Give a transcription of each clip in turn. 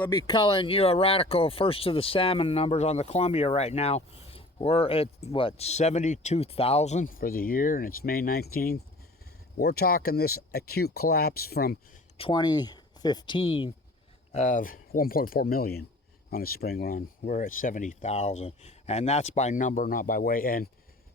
let me calling you a radical. First to the salmon numbers on the Columbia right now. We're at, what, 72,000 for the year, and it's May 19th. We're talking this acute collapse from 2015 of 1.4 million on the spring run. We're at 70,000, and that's by number, not by weight. And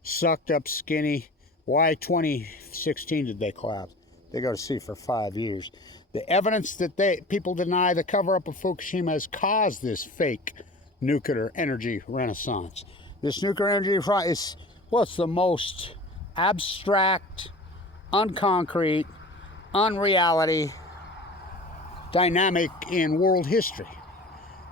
sucked up skinny. Why 2016 did they collapse? They go to sea for 5 years. The evidence that people deny the cover-up of Fukushima has caused this fake nuclear energy renaissance. This nuclear energy is, well, it's the most abstract, unconcrete, unreality dynamic in world history.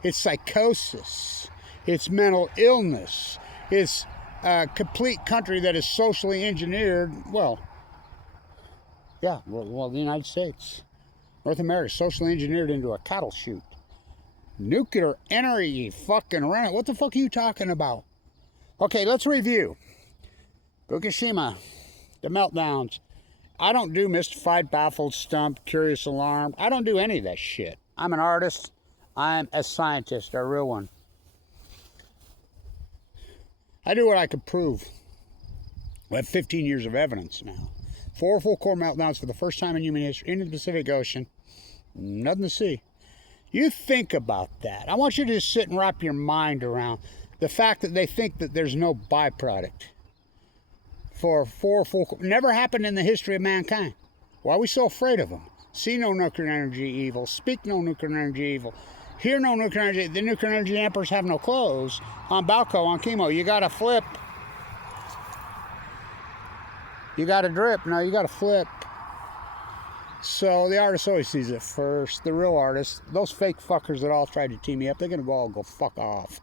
It's psychosis. It's mental illness. It's a complete country that is socially engineered. Well, yeah, well, the United States, North America, socially engineered into a cattle chute. Nuclear energy, fucking rent. What the fuck are you talking about? Okay, let's review. Fukushima, the meltdowns. I don't do mystified, baffled, stumped, curious, alarmed. I don't do any of that shit. I'm an artist. I'm a scientist, a real one. I do what I could prove. We have 15 years of evidence now. 4 full core meltdowns for the first time in human history into the Pacific Ocean. Nothing to see. You think about that. I want you to just sit and wrap your mind around the fact that they think that there's no byproduct for 4 full. Never happened in the history of mankind. Why are we so afraid of them? See no nuclear energy evil. Speak no nuclear energy evil. Hear no nuclear energy. The nuclear energy emperors have no clothes. On Balco, on chemo, you got to flip. You got to drip. No, you got to flip. So the artist always sees it first. The real artists, those fake fuckers that all tried to team me up, they're going to all go fuck off.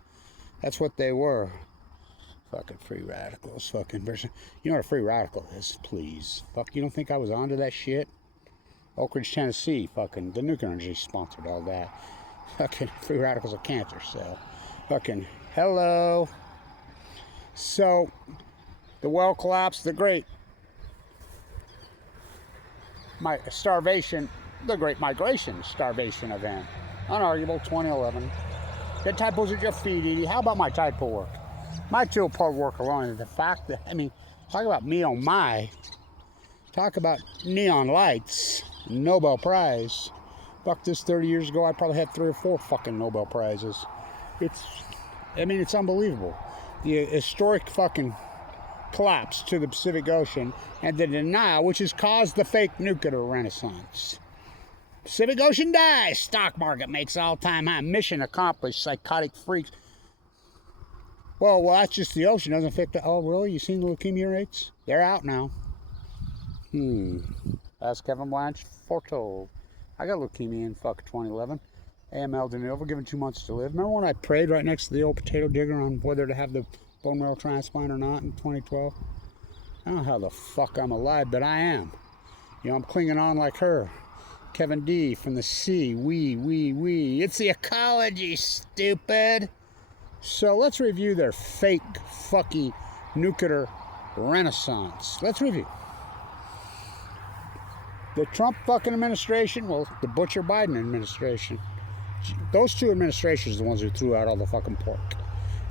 That's what they were. Fucking free radicals. Fucking person. You know what a free radical is? Please. Fuck, you don't think I was onto that shit? Oak Ridge, Tennessee. Fucking, the nuclear energy sponsored all that. Fucking free radicals, a cancer cell. Fucking, hello. So, the well collapsed, the great the Great Migration starvation event. Unarguable, 2011. The typos at your feet, Edie. How about my typo work? My two-part work alone is the fact that, I mean, talk about me on my. Talk about neon lights, Nobel Prize. Fuck this, 30 years ago, I probably had 3 or 4 fucking Nobel Prizes. It's unbelievable. The historic fucking collapse to the Pacific Ocean and the denial which has caused the fake nuclear renaissance. Pacific Ocean dies. Stock market makes all-time high. Mission accomplished. Psychotic freaks. Well, that's just the ocean. Doesn't affect the... Oh, really? You seen the leukemia rates? They're out now. As Kevin Blanche foretold. I got leukemia in 2011. AML de novo, given 2 months to live. Remember when I prayed right next to the old potato digger on whether to have the bone marrow transplant or not in 2012? I don't know how the fuck I'm alive, but I am. You know, I'm clinging on like her. Kevin D. from the sea. We. It's the ecology, stupid. So let's review their fake, fucky nuclear renaissance. Let's review. The Trump fucking administration, well, the Butcher Biden administration. Those 2 administrations are the ones who threw out all the fucking pork.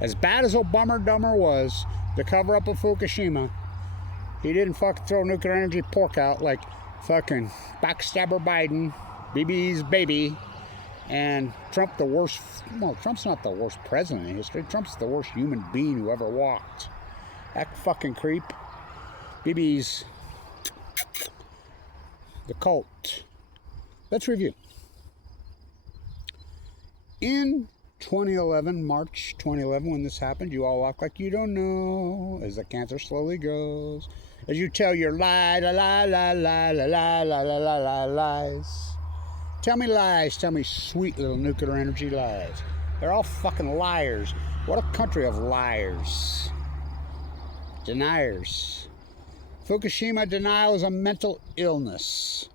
As bad as Obama Dumber was, the cover-up of Fukushima, he didn't fucking throw nuclear energy pork out like fucking backstabber Biden, BB's baby, and Trump the worst. Well, Trump's not the worst president in history. Trump's the worst human being who ever walked. That fucking creep. BB's the cult. Let's review. In 2011, March 2011, when this happened, you all walk like you don't know as the cancer slowly grows. As you tell your lies. Tell me lies. Tell me sweet little nuclear energy lies. They're all fucking liars. What a country of liars. Deniers. Fukushima denial is a mental illness.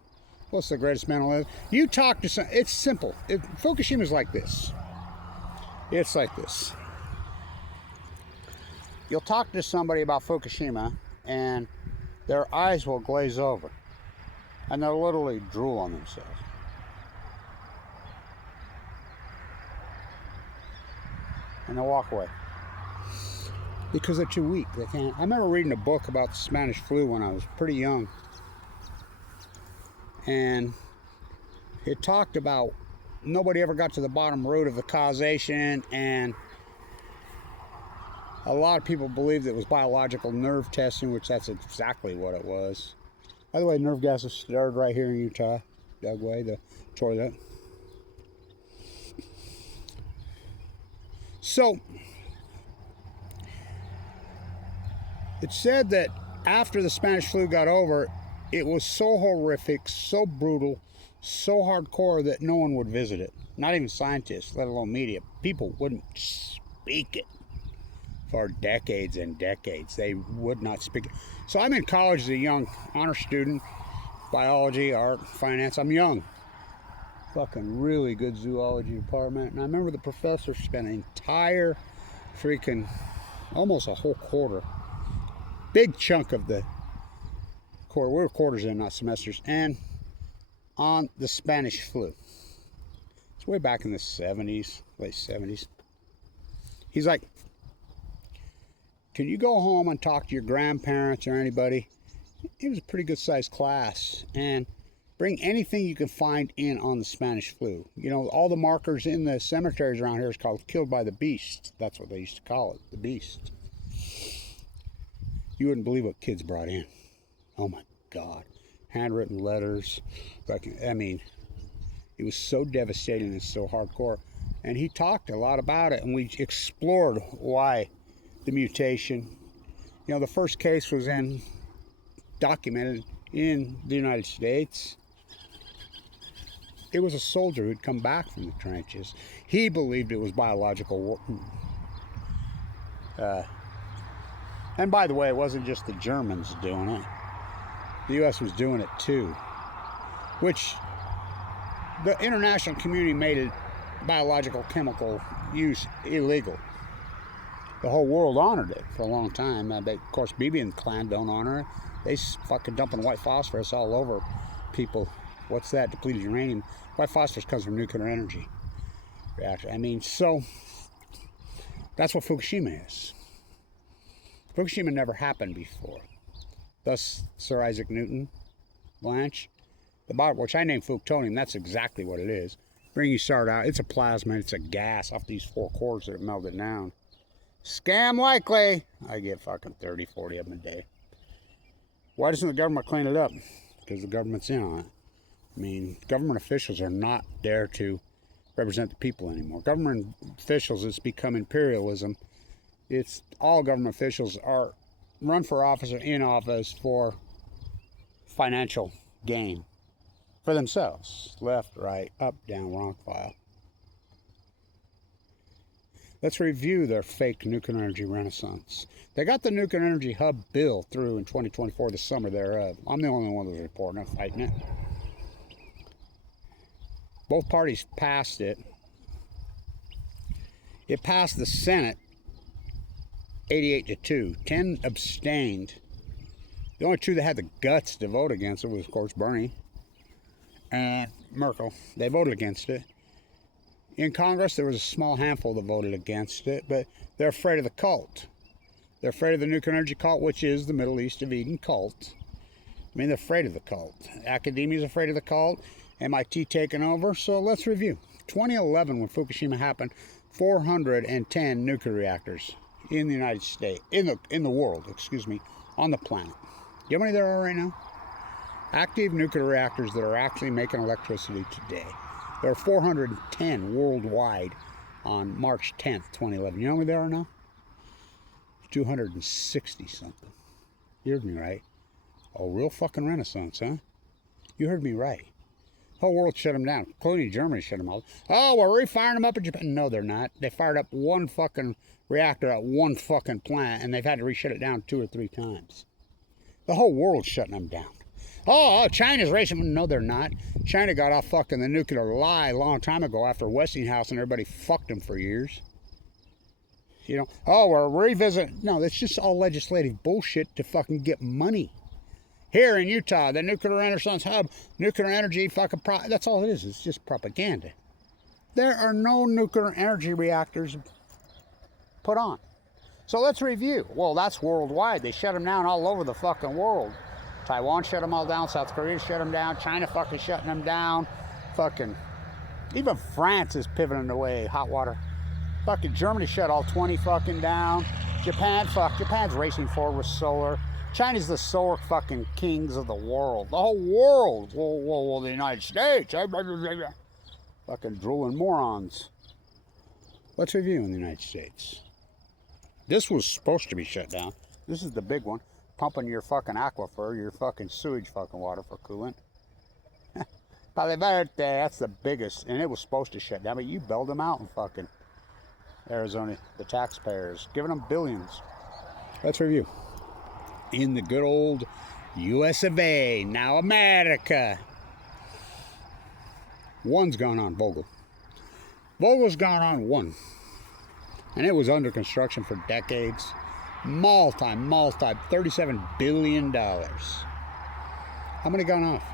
What's the greatest mental illness? You talk to some, it's simple. Fukushima is like this. It's like this. You'll talk to somebody about Fukushima and their eyes will glaze over and they'll literally drool on themselves. and they'll walk away. Because they're too weak. They can't. I remember reading a book about the Spanish flu when I was pretty young. And it talked about nobody ever got to the bottom root of the causation, and a lot of people believed it was biological nerve testing, which that's exactly what it was. By the way, nerve gas is started right here in Utah. Dugway, the toilet. So, it said that after the Spanish flu got over, it was so horrific, so brutal, so hardcore that no one would visit it. Not even scientists, let alone media. People wouldn't speak it for decades and decades. They would not speak it. So I'm in college as a young honor student, biology, art, finance. I'm young. Fucking really good zoology department. And I remember the professor spent an entire freaking, almost a whole quarter, big chunk of the quarter, we were quarters in, not semesters, and on the Spanish flu. It's way back in the 70s, late 70s. He's like, can you go home and talk to your grandparents or anybody? It was a pretty good sized class, and bring anything you can find in on the Spanish flu. You know, all the markers in the cemeteries around here is called killed by the beast. That's what they used to call it, the beast. You wouldn't believe what kids brought in. Oh my God. Handwritten letters. I mean, it was so devastating and so hardcore. And he talked a lot about it, and we explored why the mutation. You know, the first case was documented in the United States. It was a soldier who'd come back from the trenches. He believed it was biological. And by the way, it wasn't just the Germans doing it. The U.S. was doing it too, which the international community made it biological chemical use illegal. The whole world honored it for a long time. Of course, Bibi and the clan don't honor it. They fucking dumping white phosphorus all over people. What's that? Depleted uranium. White phosphorus comes from nuclear energy reactor. I mean, so that's what Fukushima is. Fukushima never happened before. Thus, Sir Isaac Newton, Blanche, the bottle, which I named plutonium, that's exactly what it is. Bring you start out, it's a plasma, it's a gas off these 4 cores that are melted down. Scam likely. I get fucking 30, 40 of them a day. Why doesn't the government clean it up? Because the government's in on it. I mean, government officials are not there to represent the people anymore. Government officials, it's become imperialism. It's all government officials are run for office or in office for financial gain for themselves. Left, right, up, down, wrong file. Let's review their fake nuclear energy renaissance. They got the nuclear energy hub bill through in 2024, the summer thereof. I'm the only one that's reporting it, fighting it. Both parties passed it. It passed the Senate 88-2. 10 abstained. The only two that had the guts to vote against it was, of course, Bernie and Merkel. They voted against it. In Congress, there was a small handful that voted against it, but they're afraid of the cult. They're afraid of the nuclear energy cult, which is the Middle East of Eden cult. I mean, they're afraid of the cult. Academia's afraid of the cult. MIT taking over. So let's review. 2011, when Fukushima happened, 410 nuclear reactors in the United States, in the world, excuse me, on the planet. You know how many there are right now? Active nuclear reactors that are actually making electricity today. There are 410 worldwide on March 10th, 2011. You know how many there are now? 260 something. You heard me right. Oh, real fucking renaissance, huh? You heard me right. The whole world shut them down, including Germany shut them out. Oh, we're refiring them up in Japan. No, they're not. They fired up one fucking reactor at one fucking plant, and they've had to re-shut it down 2 or 3 times. The whole world's shutting them down. Oh, China's racing. No, they're not. China got off fucking the nuclear lie a long time ago after Westinghouse, and everybody fucked them for years. You know, oh, we're revisiting. No, that's just all legislative bullshit to fucking get money. Here in Utah, the Nuclear Renaissance Hub, nuclear energy fucking that's all it is. It's just propaganda. There are no nuclear energy reactors put on. So let's review. Well, that's worldwide. They shut them down all over the fucking world. Taiwan shut them all down. South Korea shut them down. China fucking shutting them down. Fucking, even France is pivoting away. Hot water. Fucking Germany shut all 20 fucking down. Japan, Japan's racing forward with solar. China's the solar fucking kings of the world. The whole world. Whoa, the United States. Fucking drooling morons. Let's review in the United States. This was supposed to be shut down. This is the big one. Pumping your fucking aquifer, your fucking sewage fucking water for coolant. Palo Verde, that's the biggest. And it was supposed to shut down, but you bailed them out in fucking Arizona. The taxpayers, giving them billions. Let's review. In the good old US of A, now America. One's gone on Vogel. Vogel's gone on one. And it was under construction for decades. $37 billion. How many gone off?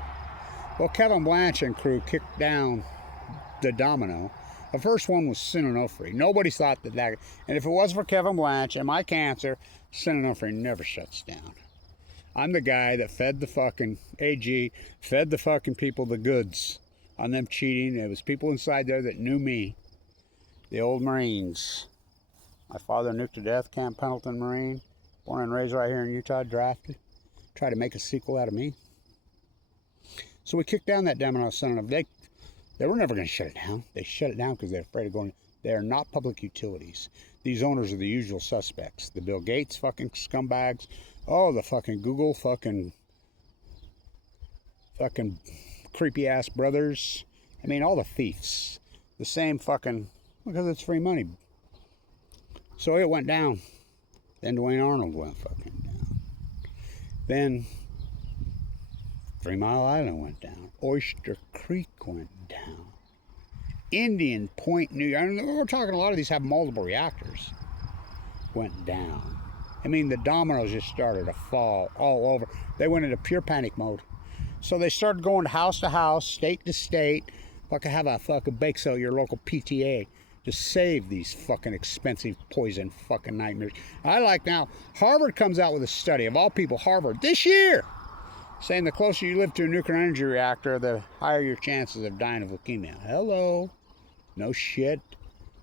Well, Kevin Blanch and crew kicked down the domino. The first one was Sin Onofre. Nobody thought that, and if it was for Kevin Blanch and my cancer, Sin Onofre never shuts down. I'm the guy that fed the fucking AG, fed the fucking people the goods on them cheating. There was people inside there that knew me. The old Marines. My father nuked to death, Camp Pendleton Marine. Born and raised right here in Utah, drafted. Tried to make a sequel out of me. So we kicked down that domino son of they were never going to shut it down. They shut it down because they're afraid of going. They are not public utilities. These owners are the usual suspects. The Bill Gates fucking scumbags. Oh, the fucking Google fucking creepy ass brothers. I mean, all the thieves. The same fucking, because it's free money. So it went down. Then Dwayne Arnold went fucking down. Then 3 Mile Island went down. Oyster Creek went down. Indian Point, New York. We're talking a lot of these have multiple reactors. Went down. I mean, the dominoes just started to fall all over. They went into pure panic mode. So they started going to house, state to state. Fucking have a fucking bake sale at your local PTA to save these fucking expensive poison fucking nightmares. I like now, Harvard comes out with a study, of all people, Harvard, this year, saying the closer you live to a nuclear energy reactor, the higher your chances of dying of leukemia. Hello. No shit.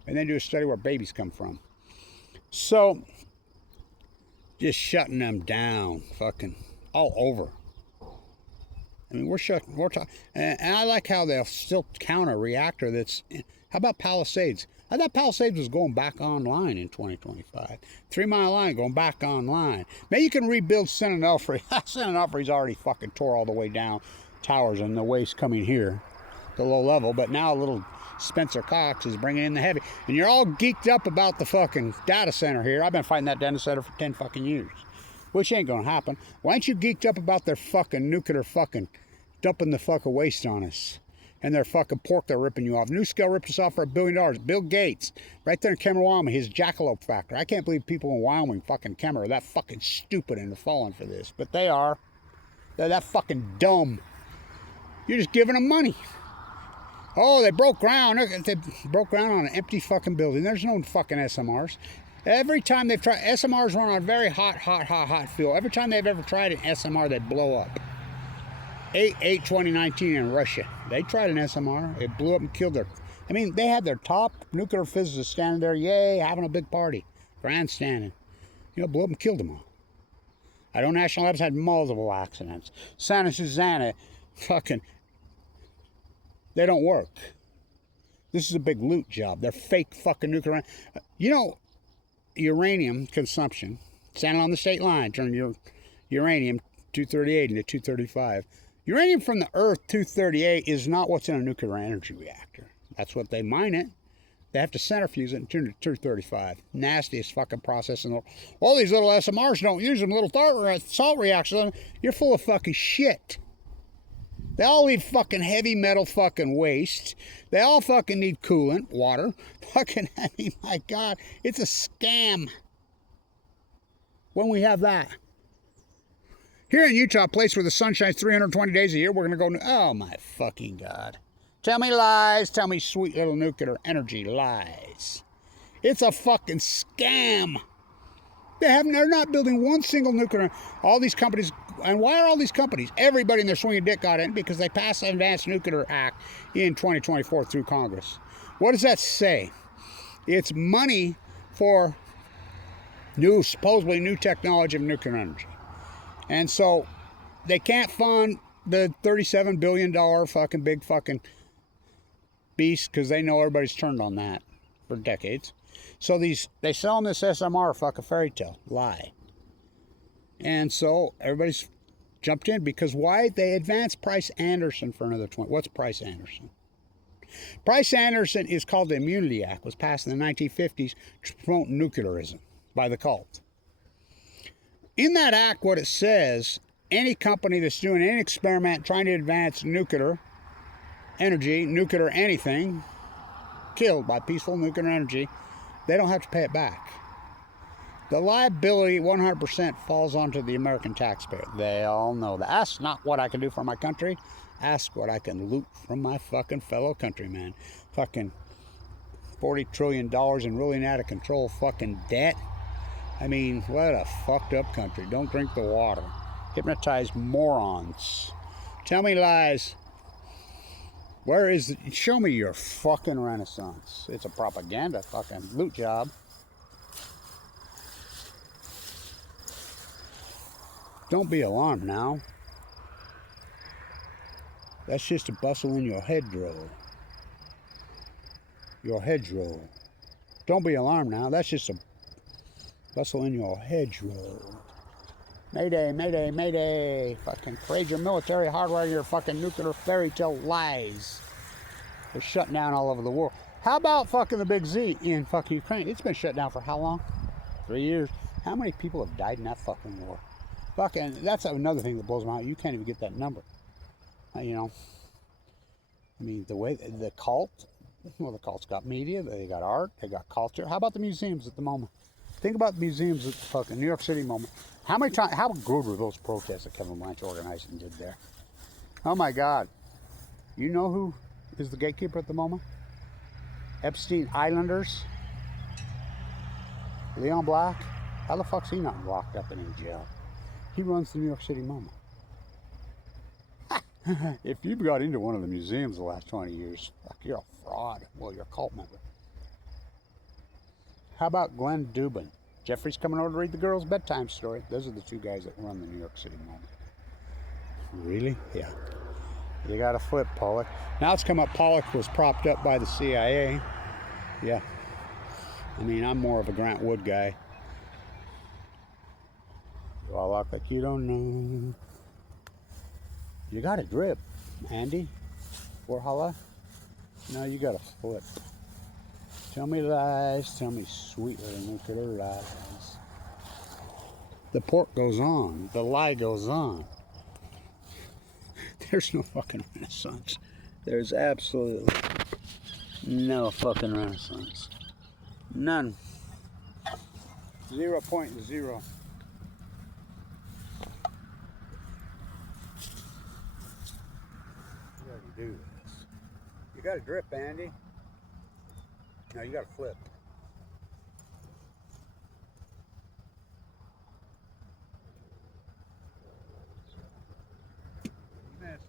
And then do a study where babies come from. So, just shutting them down, fucking all over. I mean, we're talking, and I like how they'll still count a reactor that's, how about Palisades? I thought Palisades was going back online in 2025. 3 Mile Line going back online. Maybe you can rebuild San Onofre. San Onofre's already fucking tore all the way down towers and the waste coming here, the low level, but now little Spencer Cox is bringing in the heavy. And you're all geeked up about the fucking data center here. I've been fighting that data center for 10 fucking years, which ain't gonna happen. Why ain't you geeked up about their fucking nuclear fucking dumping the fucking waste on us? And their fucking pork they're ripping you off. NuScale ripped us off for $1 billion. Bill Gates, right there in Kemmer, Wyoming, his jackalope factory. I can't believe people in Wyoming, fucking Kemmer, are that fucking stupid and falling for this. But they are. They're that fucking dumb. You're just giving them money. Oh, they broke ground. They broke ground on an empty fucking building. There's no fucking SMRs. Every time they've tried, SMRs run on very hot fuel. Every time they've ever tried an SMR, they blow up. 8/8/2019 in Russia. They tried an SMR. It blew up and killed their... I mean, they had their top nuclear physicists standing there, yay, having a big party. Grandstanding. You know, blew up and killed them all. Idaho National Labs had multiple accidents. Santa Susana, fucking... They don't work. This is a big loot job. They're fake fucking nuclear... You know, uranium consumption, standing on the state line, turning your uranium 238 into 235. Uranium from the Earth 238 is not what's in a nuclear energy reactor. That's what they mine it. They have to centrifuge it and turn it to 235. Nastiest fucking process in the world. All these little SMRs don't use them, little salt reactors. You're full of fucking shit. They all leave fucking heavy metal fucking waste. They all fucking need coolant, water. Fucking, I mean, my God, it's a scam when we have that. Here in Utah, a place where the sun shines 320 days a year, we're going to go, oh my fucking God. Tell me lies, tell me sweet little nuclear energy lies. It's a fucking scam. They're not building one single nuclear. All these companies, and why are all these companies? Everybody in their swinging dick got in because they passed the Advanced Nuclear Act in 2024 through Congress. What does that say? It's money for supposedly new technology of nuclear energy. And so they can't fund the $37 billion fucking big fucking beast because they know everybody's turned on that for decades. So they sell them this SMR fucking fairy tale lie. And so everybody's jumped in because why? They advanced Price Anderson for another 20. What's Price Anderson? Price Anderson is called the Immunity Act. Was passed in the 1950s to promote nuclearism by the cult. In that act, what it says, any company that's doing any experiment trying to advance nuclear energy, nuclear anything, killed by peaceful nuclear energy, they don't have to pay it back. The liability 100% falls onto the American taxpayer. They all know that. That's not what I can do for my country. Ask what I can loot from my fucking fellow countrymen. Fucking $40 trillion in really out of control fucking debt. I mean, what a fucked up country. Don't drink the water. Hypnotized morons. Tell me lies. Where is it? Show me your fucking Renaissance. It's a propaganda fucking loot job. Don't be alarmed now. That's just a bustle in your hedgerow. Your hedgerow. Don't be alarmed now. That's just a bustle in your hedgerow. Mayday, mayday, mayday. Fucking parade your military hardware, your fucking nuclear fairy tale lies. They're shutting down all over the world. How about fucking the Big Z in fucking Ukraine? It's been shut down for how long? 3 years. How many people have died in that fucking war? Fucking, that's another thing that blows my mind. You can't even get that number. You know, I mean, the way the cult, well, the cult's got media, they got art, they got culture. How about the museums at the moment? Think about the museums at the fucking New York City moment. How many times, how good were those protests that Kevin Blanch organized and did there? Oh my God. You know who is the gatekeeper at the moment? Epstein Islanders. Leon Black. How the fuck's he not locked up and in jail? He runs the New York City moment. If you've got into one of the museums the last 20 years, fuck, you're a fraud. Well, you're a cult member. How about Glenn Dubin? Jeffrey's coming over to read the girls' bedtime story. Those are the two guys that run the New York City moment. Really? Yeah. You got to flip, Pollock. Now it's come up Pollock was propped up by the CIA. Yeah. I mean, I'm more of a Grant Wood guy. You all act like you don't know. You got to drip, Andy. Warhala. No, you got to flip. Tell me lies. Tell me sweet little nuclear lies. The pork goes on. The lie goes on. There's no fucking Renaissance. There's absolutely no fucking Renaissance. None. 0.0. Do this. You got to drip, Andy. No, you got to flip. You missed.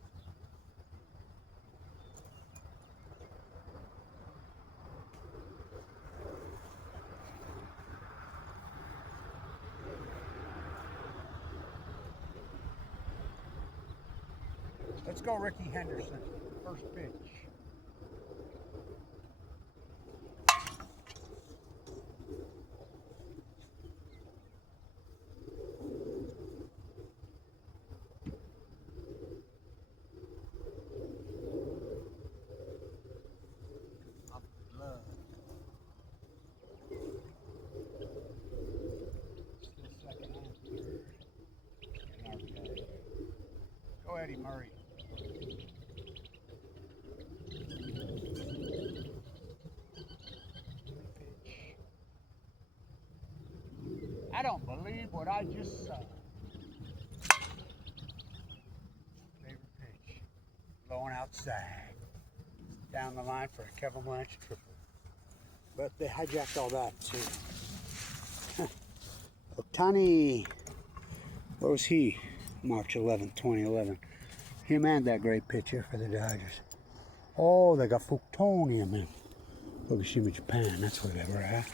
Let's go, Ricky Henderson. First pitch. Go Eddie Murray. I don't believe what I just saw. Favorite pitch. Blowing outside. Down the line for a Kevin Blanch triple. But they hijacked all that too. Otani, what was he? March 11th, 2011. Him and that great pitcher for the Dodgers. Oh, they got plutonium in FUKUSHIMA, Japan. That's where they were at.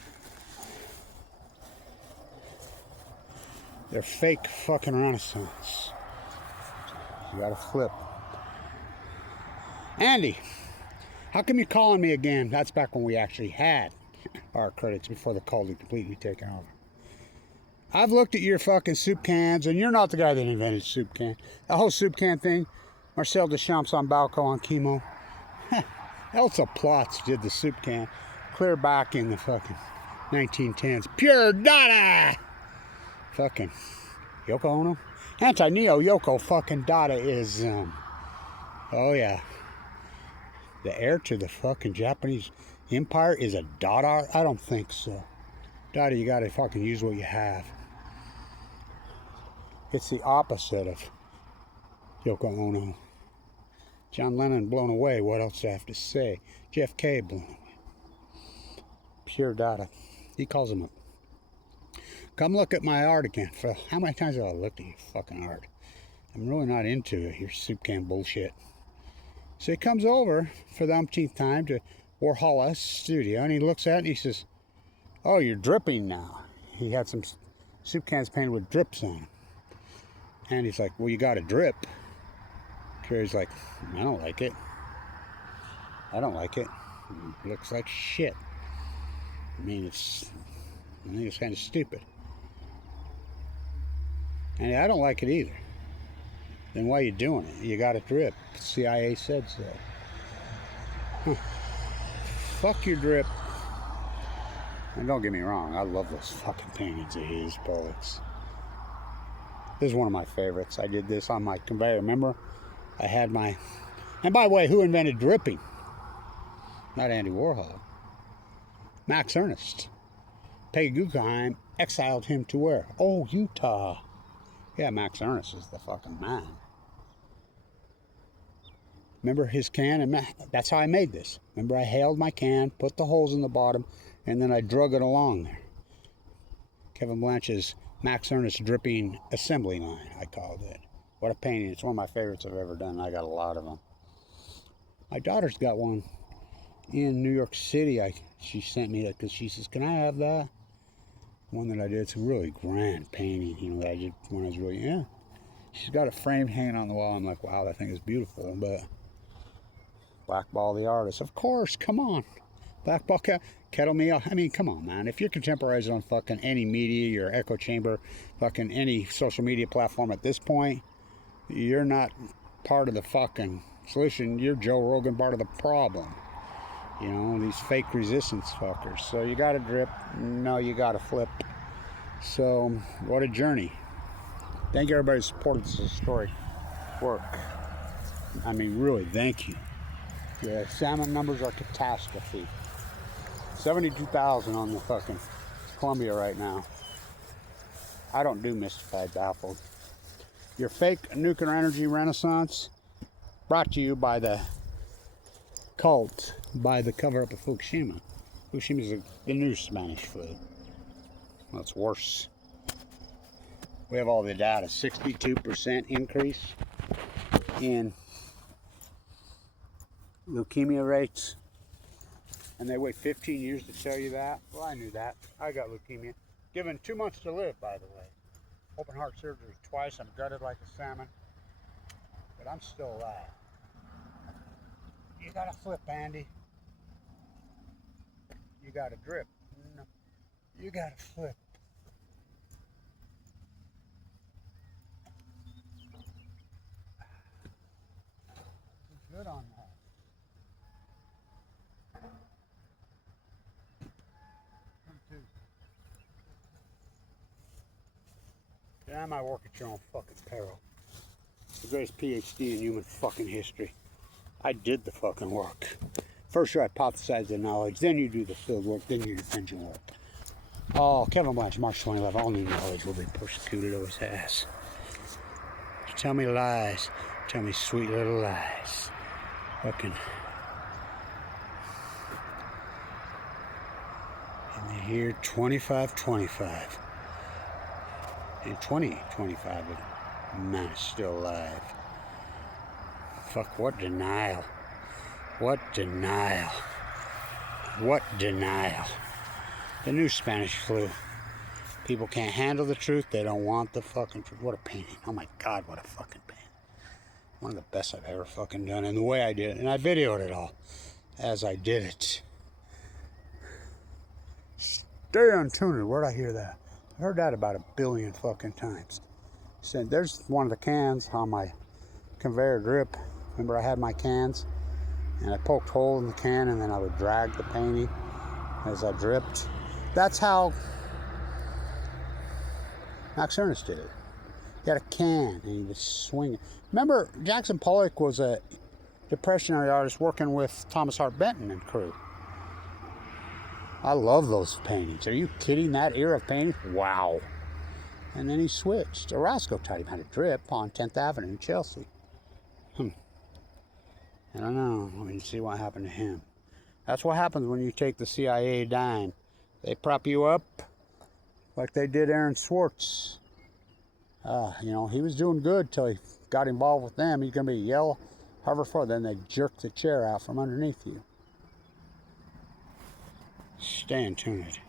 They're fake fucking Renaissance. You gotta flip. Andy, how come you're calling me again? That's back when we actually had our credits before the call had completely taken over. I've looked at your fucking soup cans, and you're not the guy that invented soup can. The whole soup can thing, Marcel Deschamps on Balco on chemo. Elsa Plotz did the soup can clear back in the fucking 1910s. Pure data! Fucking Yoko Ono. Anti-Neo Yoko fucking Dada is, oh yeah. The heir to the fucking Japanese empire is a Dada? I don't think so. Dada, you gotta fucking use what you have. It's the opposite of Yoko Ono. John Lennon blown away. What else do I have to say? JFK blown away. Pure Dada. He calls him up. Come look at my art again. For how many times have I looked at your fucking art? I'm really not into your soup can bullshit. So he comes over for the umpteenth time to Warhol's studio, and he looks at it and he says, "Oh, you're dripping now." He had some soup cans painted with drips on them. And he's like, "Well, you got to drip." Kerry's like, "I don't like it. I don't like it. It looks like shit. I think it's kind of stupid. And I don't like it either." Then why are you doing it? You got to drip. The CIA said so. Huh. Fuck your drip. And don't get me wrong, I love those fucking paintings of his, bullets. This is one of my favorites. I did this on my conveyor. Remember? I had my... And by the way, who invented dripping? Not Andy Warhol. Max Ernst. Peggy Guggenheim exiled him to where? Oh, Utah. Yeah, Max Ernst is the fucking man. Remember his can? And that's how I made this. Remember, I haled my can, put the holes in the bottom, and then I drug it along there. Kevin Blanch's Max Ernst dripping assembly line, I called it. What a painting. It's one of my favorites I've ever done. I got a lot of them. My daughter's got one in New York City. She sent me that because she says, "Can I have that?" One that I did. It's a really grand painting, you know, that I did when I was really, yeah. She's got a frame hanging on the wall. I'm like, wow, that thing is beautiful. But blackball the artist. Of course, come on. Blackball, kettle me off. I mean, come on, man. If you're contemporizing on fucking any media, your echo chamber, fucking any social media platform at this point, you're not part of the fucking solution. You're Joe Rogan, part of the problem. You know, these fake resistance fuckers. So you gotta drip. No, you gotta flip. So, what a journey. Thank you, everybody who supported this historic work. I mean, really, thank you. The salmon numbers are catastrophe. 72,000 on the fucking Columbia right now. I don't do mystified, baffled. Your fake nuclear energy renaissance, brought to you by the cult, by the cover-up of Fukushima. Fukushima is the new Spanish flu. Well, it's worse. We have all the data. 62% increase in leukemia rates. And they wait 15 years to tell you that. Well, I knew that. I got leukemia. Given 2 months to live, by the way. Open heart surgery twice. I'm gutted like a salmon. But I'm still alive. You gotta flip, Andy. You gotta drip. No. You gotta flip. Good on that. Yeah, I might work at your own fucking peril. The greatest PhD in human fucking history. I did the fucking work. First you hypothesize the knowledge, then you do the field work, then you defend your work. Oh, Kevin Blanch, March 2011. All new knowledge will be persecuted, always has. Tell me lies. Tell me sweet little lies. Fucking. In the year 2525. In 2025, man is still alive. Fuck, what denial. What denial. What denial. The new Spanish flu. People can't handle the truth. They don't want the fucking truth. What a painting. Oh my God, what a fucking painting. One of the best I've ever fucking done. And the way I did it. And I videoed it all as I did it. Stay untuned. Where'd I hear that? I heard that about 1 billion fucking times. Said there's one of the cans on my conveyor drip. Remember I had my cans? And I poked a hole in the can and then I would drag the painting as I dripped. That's how Max Ernst did it. He had a can and he was swinging. Remember, Jackson Pollock was a Depressionary artist working with Thomas Hart Benton and crew. I love those paintings. Are you kidding? That era of painting? Wow. And then he switched. Orozco taught him how to drip on 10th Avenue in Chelsea. I don't know. I mean, see what happened to him. That's what happens when you take the CIA dime. They prop you up like they did Aaron Swartz. You know, he was doing good till he got involved with them. He's going to be yell, hover for. Then they jerk the chair out from underneath you. Stay tuned.